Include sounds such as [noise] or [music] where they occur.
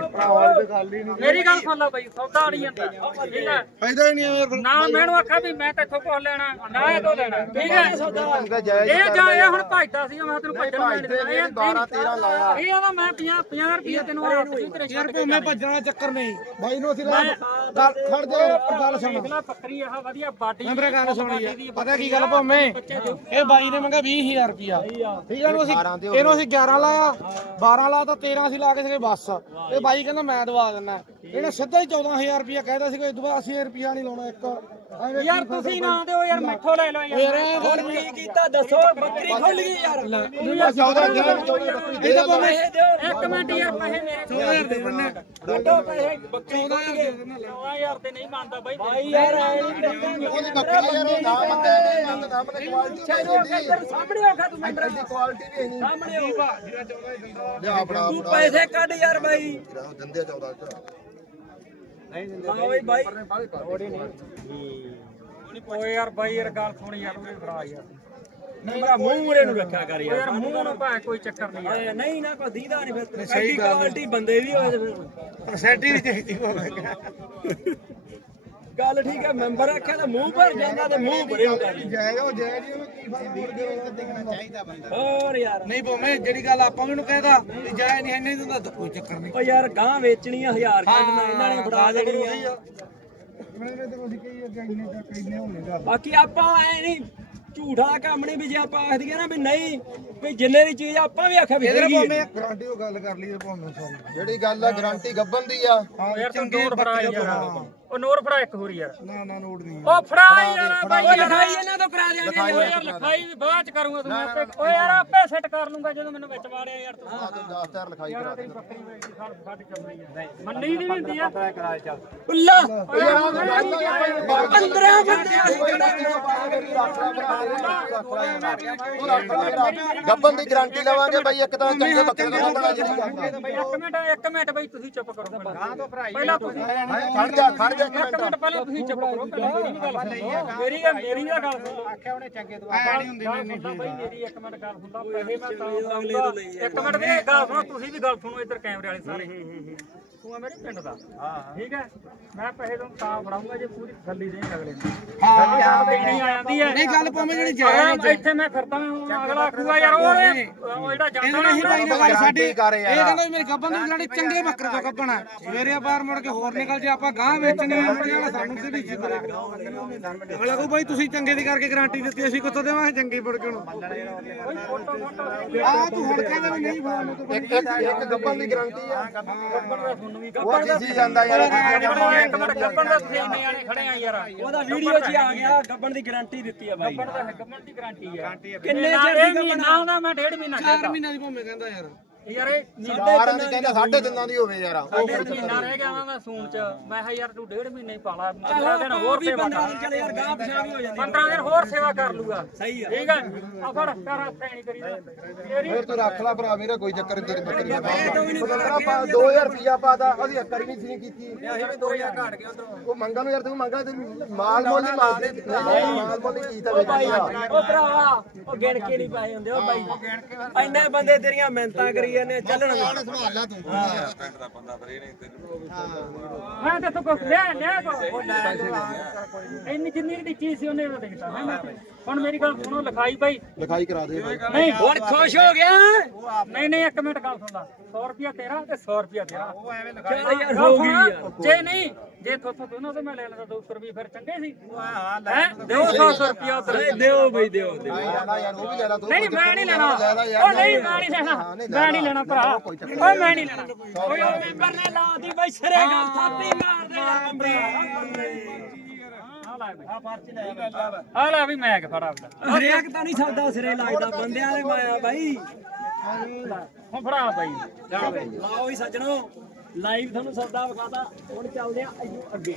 ਮੇਰੀ ਗੱਲ ਸੁਣ ਲੈ ਬਾਈ ਸੌਦਾ ਅੜੀ ਜਾਂਦਾ ਠੀਕ ਹੈ? ਫਾਇਦਾ ਹੀ ਨਹੀਂ ਹੈ ਫਿਰ। ਨਾ ਮੈਨੂੰ ਆਖਿਆ ਵੀ ਮੈਂ ਤੇਥੋਂ ਕੁਝ ਲੈਣਾ ਨਾ ਇਹ ਤੋਂ ਲੈਣਾ। ਠੀਕ ਹੈ? ਇਹ ਜਾ ਇਹ ਹੁਣ ਭਜਦਾ ਸੀ ਮੈਂ ਤੈਨੂੰ ਭੱਜਣ ਨਹੀਂ ਦੇਣਾ। ਇਹ 12 13 ਲਾਇਆ। ਇਹ ਆਦਾ ਮੈਂ 50 50 ਰੁਪਏ ਤੈਨੂੰ ਆ ਤੇਰੇ ਯਾਰ ਭੋਮੇ ਭੱਜਣ ਦਾ ਚੱਕਰ ਨਹੀਂ। ਬਾਈ ਨੂੰ ਅਸੀਂ ਲੈ ਗੱਲ ਖੜ ਜਾ ਪਰ ਗੱਲ ਸੁਣ। ਅਗਲਾ ਬੱਕਰੀ ਆਹ ਵਧੀਆ ਬਾਡੀ ਮੈਂ ਮੇਰੇ ਗੱਲ ਸੁਣੀ ਆ ਪਤਾ ਕੀ ਗੱਲ ਭੋਮੇ ਇਹ ਬਾਈ ਨੇ ਮੰਗਾ 20000 ਰੁਪਿਆ ਠੀਕ ਹੈ ਅਸੀਂ ਇਹਨੂੰ ਅਸੀਂ 11 ਲਾਇਆ 12 ਲਾ ਤਾਂ 13 ਅਸੀਂ ਲਾ ਕੇ ਸੀਗੇ ਬੱਸ। ਇਹ ਬਾਈ ਕਹਿੰਦਾ ਮੈਂ ਦਵਾ ਦਿੰਦਾ। ਇਹਨੇ ਸਿੱਧਾ ਹੀ 14000 ਰੁਪਇਆ ਕਹਿੰਦਾ ਸੀਗਾ ਇਦੋਂ ਬਾਅਦ 80000 ਰੁਪਇਆ ਨਹੀਂ ਲਾਉਣਾ ਇੱਕ। ਯਾਰ ਤੁਸੀਂ ਨਾ ਦਿਓ ਯਾਰ ਮੈਥੋਂ ਲੈ ਲਓ ਯਾਰ ਗੱਲ ਕੀ ਕੀਤਾ ਦੱਸੋ ਬੱਕਰੀ ਖੁੱਲ ਗਈ ਯਾਰ ਇਹ ਤਾਂ ਭੋਮੇ ਇੱਕ ਮਿੰਟ ਯਾਰ ਪੈਸੇ ਮੇਰੇ ਕੋਲ 14000 ਦੇ ਪੈਸੇ ਬੱਕਰੀ 14000 ਦੇ ਦਿੰਨੇ 9000 ਤੇ ਨਹੀਂ ਮੰਨਦਾ ਬਾਈ ਭਾਈ ਯਾਰ ਉਹਦੀ ਬੱਕਰੀ ਉਹ ਨਾ ਕੁਆਲਿਟੀ ਸਾਹਮਣੇ ਆਖਾ ਤੂੰ ਮੈਂਬਰ ਦੀ ਕੁਆਲਿਟੀ ਵੀ ਨਹੀਂ ਸਾਹਮਣੇ ਹੋ ਲਿਆ ਬੜਾ ਤੂੰ ਪੈਸੇ ਕੱਢ ਯਾਰ ਬਾਈ ਦੰਦੇ 14 ਚ ਹਾਂ ਓਏ ਬਾਈ ਓਏ ਯਾਰ ਬਾਈ ਯਾਰ ਗੱਲ ਸੁਣ ਯਾਰ ਉਹਦੇ ਭਰਾ ਯਾਰ। ਮੇਰਾ ਮੂੰਹ ਮੂਰੇ ਨੂੰ ਰੱਖਿਆ ਕਰ ਯਾਰ। ਯਾਰ ਮੂੰਹ ਨੂੰ ਭਾਵੇਂ ਕੋਈ ਚੱਕਰ ਨਹੀਂ ਐ ਨਹੀਂ ਨਾ ਕੋਈ ਦੀਦਾ ਨਹੀਂ ਫਿਰ। ਸਹੀ ਕੁਆਲਿਟੀ ਬੰਦੇ ਵੀ ਹੋਏ ਤੇ ਫਿਰ। ਪਰਸੈਂਟੀ ਵੀ ਚਾਹੀਦੀ ਹੋਵੇ। [laughs] ਗੱਲ ਠੀਕ ਹੈ ਮੈਂਬਰ ਆਖਿਆ ਤਾਂ ਮੂੰਹ ਭਰ ਜਾਂਦਾ ਤੇ ਮੂੰਹ ਭਰੇ ਹੁੰਦਾ ਜੀ। ਹੀ ਉਹ ਕੀ ਫ਼ਰਕ ਦੇਖਣਾ ਚਾਹੀਦਾ ਬੰਦਾ? ਹੋਰ ਯਾਰ। ਨਹੀਂ ਭੋਮੇ ਜਿਹੜੀ ਗੱਲ ਆਪਾਂ ਵੀ ਨੂੰ ਕਹਿਦਾ ਵੀ ਨਹੀਂ ਇੰਨੇ ਦਿੰਦਾ ਤਾਂ ਕੋਈ ਚੱਕਰ ਨਹੀਂ। ਓ ਯਾਰ ਗਾਂ ਵੇਚਣੀ ਆ ਹਜ਼ਾਰ ਕੱਢਣਾ ਇਹਨਾਂ ਨੇ ਫੜਾ ਦੇਣੀ ਆ। ਬਾਕੀ ਆਪਾਂ ਐ ਨਹੀਂ ਝੂਠਾ ਕੰਮ ਨਹੀਂ ਵੀ ਜੇ ਆਪਾਂ ਆਖ ਦਈਏ ਨਾ ਵੀ ਨਹੀਂ ਵੀ ਜਿੰਨੇ ਦੀ ਚੀਜ਼ ਆਪਾਂ ਵੀ ਆਖਿਆ ਵੀ ਇਹਦੇ। ਭੋਮੇ ਗਾਰੰਟੀ ਉਹ ਗੱਲ ਕਰ ਲਈ ਤੇ ਭੋਮੇ ਸਾਰੀ ਜਿਹੜੀ ਗੱਲ ਆ ਗਾਰੰਟੀ ਗੱਬਨ ਦੀ ਆ। ਹਾਂ ਯਾਰ ਤੂੰ ਚੰਗੇ ਨੋਟ ਹਾਂ। ਉਹ ਨੋਟ ਫੜਾ ਇੱਕ ਹੋਰ ਯਾਰ। ਨਾ ਨਾ ਨੋਟ ਨਹੀਂ ਉਹ ਫੜਾ ਯਾਰ ਬਾਈ ਲਿਖਾਈ ਇਹਨਾਂ ਤੋਂ ਕਰਾ ਦਿਆਂਗੇ ਓਏ ਯਾਰ ਲਿਖਾਈ ਵੀ ਬਾਅਦ ਚ ਕਰੂੰਗਾ ਤੂੰ ਆਪੇ। ਓਏ ਯਾਰ ਆਪੇ ਸੈੱਟ ਕਰ ਲੂੰਗਾ ਜਦੋਂ ਮੈਨੂੰ ਵਿੱਚ ਵਾੜਿਆ ਯਾਰ ਤੂੰ। ਆ ਤੇ 10000 ਲਿਖਾਈ ਕਰਾ ਦੇ। ਬੱਕਰੀ ਵੇਚੀ ਸਾਡ ਸਾਡ ਚੱਲ ਰਹੀ ਹੈ ਮੰਨੀ ਦੀ ਹੁੰਦੀ ਆ। ਉੱਲਾ। ਓਏ ਯਾਰ 15 ਬੰਦੇ ਅਸੀਂ ਗੱਬਨ ਦੀ ਗਾਰੰਟੀ ਲਵਾਂਗੇ ਬਾਈ ਇੱਕ ਤਾਂ ਚੰਗੇ ਬੱਕਰੇ ਬਈ ਇੱਕ ਮਿੰਟ ਇੱਕ ਮਿੰਟ ਬਈ ਤੁਸੀਂ ਚੁੱਪ ਕਰੋ। ਪਹਿਲਾਂ ਪਹਿਲਾਂ ਤੁਸੀਂ ਖੜ ਜਾ ਖੜ ਇੱਕ ਮਿੰਟ ਪਹਿਲਾਂ ਤੁਸੀਂ ਚੁੱਪ ਕਰੋ ਪਹਿਲਾਂ ਮੇਰੀ ਵੀ ਗੱਲ ਸੁਣੋ। ਮੇਰੀ ਗੱਲ ਮੇਰੀ ਵੀ ਗੱਲ ਸੁਣੋ। ਆਖਿਆ ਉਹਨੇ ਚੰਗੇ ਤੋਂ ਨਹੀਂ ਹੁੰਦੀ ਨਹੀਂ ਬਈ ਮੇਰੀ ਇੱਕ ਮਿੰਟ ਗੱਲ ਸੁਣਦਾ ਪੈਸੇ ਮੈਂ ਤਾਂ ਅਗਲੇ ਤੋਂ ਲਈ ਇੱਕ ਮਿੰਟ ਵੀਰੇ ਗੱਲ ਸੁਣੋ ਤੁਸੀਂ ਵੀ ਗੱਲ ਸੁਣੋ ਇੱਧਰ ਕੈਮਰੇ ਵਾਲੇ ਸਾਰੇ। ਤੂੰ ਆ ਮੇਰੇ ਪਿੰਡ ਦਾ? ਠੀਕ ਹੈ? ਮੈਂ ਪੈਸੇ ਤੁਹਾਨੂੰ ਤਾਂ ਫੜਾਉਂਗਾ ਜੇ ਪੂਰੀ ਥੱਲੀ ਦੇ ਅਗਲੇ ਨੂੰ। ਹਾਂ ਹਾਂ ਦੇਣੀ ਆ ਜਾਂਦੀ ਹੈ। ਨਹੀਂ ਗੱਲ ਭੋਮੇ ਜਿਹੜੀ ਜਾਇਜ਼ ਇੱਥੇ ਮੈਂ ਫਿਰਦਾ ਹੁਣ ਅਗਲਾ ਆਖੂਗਾ ਯਾਰ ਉਹ ਉਹ ਜਿਹੜਾ ਜਾਂਦਾ ਨਾ ਨਹੀਂ ਭਾਈ ਨੇ ਗੱਲ ਸਾਡੀ। ਇਹ ਕਰ ਯਾਰ। ਕਹਿੰਦਾ ਵੀ ਮੇਰੇ ਗੱਬਨ ਦੇ ਲੜੇ ਚੰਗੇ ਬੱਕਰੇ ਤੋਂ ਗੱਬਣਾ ਸਵੇਰੇ ਬਾਹਰ ਮੁੜ ਕੇ ਹੋਰ ਨਿਕਲ ਜੇ ਆਪਾਂ ਗਾਂ ਵੇਚਣੇ ਮੁੜਨੇ ਵਾਲਾ ਸਾਨੂੰ ਕਿਹੜੀ ਚੀਜ਼ ਅਗਲਾ ਕੋ ਭਾਈ ਤੁਸੀਂ ਚੰਗੇ ਦੀ ਕਰਕੇ ਗਾਰੰਟੀ ਦਿੱਤੀ ਅਸੀਂ ਕਿੱਥੋਂ ਦੇਵਾਂਗੇ ਚੰਗੀ ਮੁੜ ਕੇ ਨੂੰ ਆ ਤੂੰ ਹੁਣ ਕਹਿੰਦਾ ਵੀ ਨਹੀਂ ਫੋਨ ਇੱਕ ਗੱਬਨ ਦੀ ਗਾਰੰਟੀ ਆ। ਗੱਬਣ ਦਾ ਤੁਹਾਨੂੰ ਵੀ ਉਹ ਜਿਸੀ ਜਾਂਦਾ ਯਾਰ ਇੱਕ ਮਿੰਟ ਗੱਬਣ ਦਾ ਤੁਸੀਂ ਇੰਨੇ ਜਾਣੇ ਖੜੇ ਆ ਯਾਰ। ਉਹਦਾ ਵੀਡੀਓ 'ਚ ਹੀ ਆ ਗਿਆ ਗੱਬਣ ਦੀ ਗਾਰੰਟੀ ਦਿੱਤੀ ਆ ਬਾਈ। ਗੱਬਣ ਦਾ ਗੱਬਣ ਦੀ ਗਾਰੰਟੀ ਹੈ ਕਿੰਨੇ ਨਾ ਚਿਰ ਦੀ ਮਹੀਨਾ ਹੁੰਦਾ ਮੈਂ ਡੇਢ ਮਹੀਨਾ 4 ਮਹੀਨਿਆਂ ਦੀ ਭੋਮੇ ਕਹਿੰਦਾ ਯਾਰ। ਯਾਰ ਇਹ ਮਹੀਨਾ ਸਾਰਿਆਂ ਦੀ ਕਹਿੰਦਾ ਸਾਢੇ ਤਿੰਨਾਂ ਦੀ ਹੋਵੇ ਯਾਰ। ਉਹ ਡੇਢ ਮਹੀਨਾ ਰਹਿ ਗਿਆ ਵਾ ਮੈਂ ਸੂਣ ਚ। ਮੈਂ ਕਿਹਾ ਯਾਰ ਤੂੰ ਡੇਢ ਮਹੀਨੇ ਹੀ ਪਾਲਾ। 15 ਦਿਨ ਹੋਰ ਸੇਵਾ ਕਰ। ਚਲੇ ਯਾਰ ਗਾਂ ਪਛਾਣ ਵੀ ਹੋ ਜਾਂਦੀ। 15 ਦਿਨ ਹੋਰ ਸੇਵਾ ਕਰ ਲੂਗਾ। ਸਹੀ ਆ। ਠੀਕ ਹੈ ਆ ਫੜ ਕਰ ਹੱਥ ਨਹੀਂ ਕਰੀ ਤੇਰੀ ਫਿਰ ਤੂੰ ਰੱਖ ਲੈ ਭਰਾ ਮੇਰਾ ਕੋਈ ਚੱਕਰ ਨਹੀਂ ਤੇਰੀ ਬੱਕਰੀ ਦਾ 2000 ਰੁਪਿਆ ਪਾਦਾ ਅਸੀਂ ਨਹੀਂ ਸੀ ਕੀਤੀ। ਅਸੀਂ ਵੀ 2000 ਘਾਟ ਗਿਆ ਉਹ ਮੰਗਾ ਨੂੰ ਯਾਰ ਤੂੰ ਮੰਗਾ ਤੇ ਮਾਲ ਮੋਲ ਨਹੀਂ ਮਾਰਦੇ ਨਹੀਂ ਮਾਲ ਮੋਲ ਨਹੀਂ ਕੀਤਾ ਉਹ ਭਰਾ ਉਹ ਗਿਣ ਕੇ ਨਹੀਂ ਪਾਏ ਹੁੰਦੇ ਉਹ ਬਾਈ ਇੰਨੇ ਬੰਦੇ ਤੇਰੀਆਂ ਮਿਹਨਤਾਂ ਕਰੀ ਜਾਂਦੇ ਚੱਲਣ ਸੰਭਾਲ ਲੈ ਤੂੰ। ਮੈਂ ਤੇ ਤੂੰ ਕੁਛ ਲਿਆ ਲਿਆ ਕੋ ਇੰਨੀ ਜਿੰਨੀ ਦੀ ਚੀਜ਼ ਸੀ ਉਹਨੇ ਉਹ ਦੇਖਤਾ ਹੈ ਮੈਂ ਤੇ। ਹੁਣ ਮੇਰੀ ਗੱਲ ਸੁਣੋ ਲਿਖਾਈ ਭਾਈ ਲਿਖਾਈ ਕਰਾ ਦੇ ਬਾਈ। ਨਹੀਂ। ਹੁਣ ਖੁਸ਼ ਹੋ ਗਿਆ? ਨਹੀਂ ਨਹੀਂ ਇੱਕ ਮਿੰਟ ਗੱਲ ਸੁਣ ਲਾ। 100 ਰੁਪਿਆ ਤੇਰਾ ਤੇ 100 ਰੁਪਿਆ ਤੇਰਾ। ਚੱਲ ਯਾਰ ਗੱਲ ਹੋ ਗਈ ਸੁਣ, ਯਾਰ। ਜੇ ਨਹੀਂ ਜੇ ਥੋਥੋਂ ਦੋਨੋਂ ਤੇ ਮੈਂ ਲੈ ਲੈਂਦਾ। 200 ਰੁਪਏ ਫਿਰ ਚੰਗੇ ਸੀ। ਹੈ? ਦਿਓ 100 ਰੁਪਿਆ ਉਧਰ। ਓਏ ਦਿਓ ਬਈ ਦਿਓ ਦਿਓ। ਲੈ ਲੈ ਯਾਰ ਉਹ ਵੀ ਲੈ ਲੈ ਤੂੰ ਨਹੀਂ ਮੈਂ ਨਹੀਂ ਲੈਣਾ। ਲੈ ਲੈ ਯਾਰ। ਉਹ ਨਹੀਂ ਮੈਂ ਨਹੀਂ ਲੈਣਾ। ਮੈਂ ਨਹੀਂ ਲੈਣਾ ਭਰਾ। ਓਏ ਮੈਂ ਨਹੀਂ ਲੈਣਾ। ਓਏ ਉਹ ਮੈਂਬਰ ਨੇ ਲਾਤੀ ਬਈ ਸਿਰੇ ਗੱਲ ਥਾਪੀ ਮਾਰਦੇ ਯਾਰ ਬੰਦੇ। ਆ ਲੈ ਬਈ ਆ ਪਰਚੀ ਲੈ ਆ ਲੈ ਵੀ ਮੈਂ ਕਿ ਫੜਾ ਆਪਦਾ। ਹਰੇਕ ਤਾਂ ਨਹੀਂ ਸਾਡਾ ਸਿਰੇ ਲੱਗਦਾ ਬੰਦਿਆਂ ਦੇ ਮਾਇਆ ਬਾਈ। ਹੁਣ ਫੜਾ ਬਾਈ। ਲਾਓ ਹੀ ਸੱਜਣੋ ਲਾਈਵ ਤੁਹਾਨੂੰ ਸੌਦਾ ਵਿਖਾਤਾ। ਹੁਣ ਚੱਲਦੇ ਆ ਅੱਗੇ।